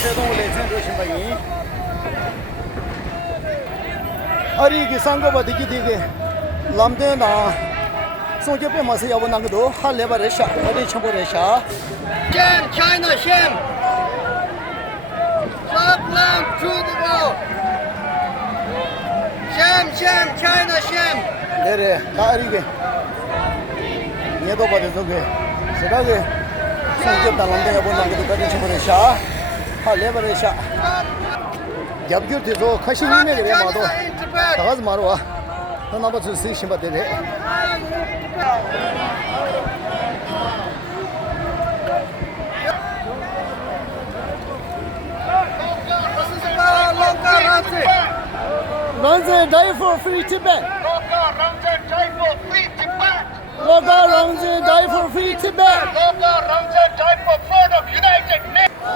최동 레전 조심하기. 아리기 상고바 디기디게 람데나 소개페 마세 야보난 것도 할레바레샤 어디 첨보레샤 Sham, China, Sham. Club lamb through the road. Sham, Sham, China, Sham. 내래 아리게 얘도 받아 저게 세다게 소개페 람데 야보난 것도 어디 첨보레샤 할레바레샤 yapgürtüzo kaşinine göre mado kağız marwa tanaba tüsü şimba dedi Ranze die for free Tibet Loga Ranze die for free Tibet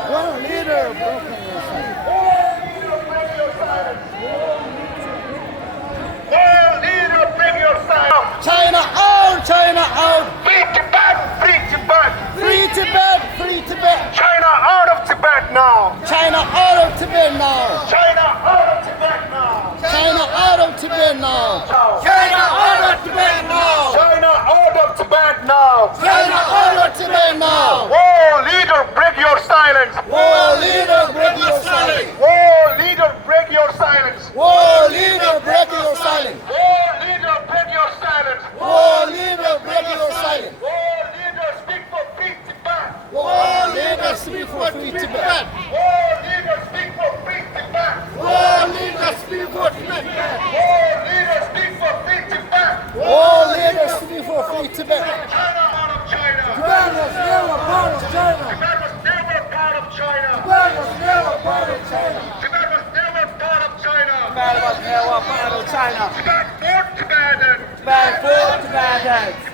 One leader broken China out! China out! Free Tibet! Free Tibet! Free Tibet! Free Tibet! China out of Tibet now! China out of Tibet now! China out of Tibet now! China out of Tibet now! China out of Tibet now. China out of Tibet now! China out of Tibet now! Whoa, leader, break your silence! Whoa, leader, break your silence! Whoa, leader, break your silence! Whoa, leader, break your silence! Whoa, leader, break your silence! Whoa, leader, break your silence! Whoa, leader, speak for free Tibet! Whoa, leader, speak for free Tibet! Whoa, leader, speak for free Tibet! Whoa, leader, speak for Tibet! Whoa, leader, speak for free Tibet! Whoa, leader, speak for free Tibet! China out of China! Tibet was never part of China! Tibet was never part of China! Tibet was never part of China! Tibet was never part of China! Tibet was never part of China. Tibet for Tibetans! Tibet for Tibetans.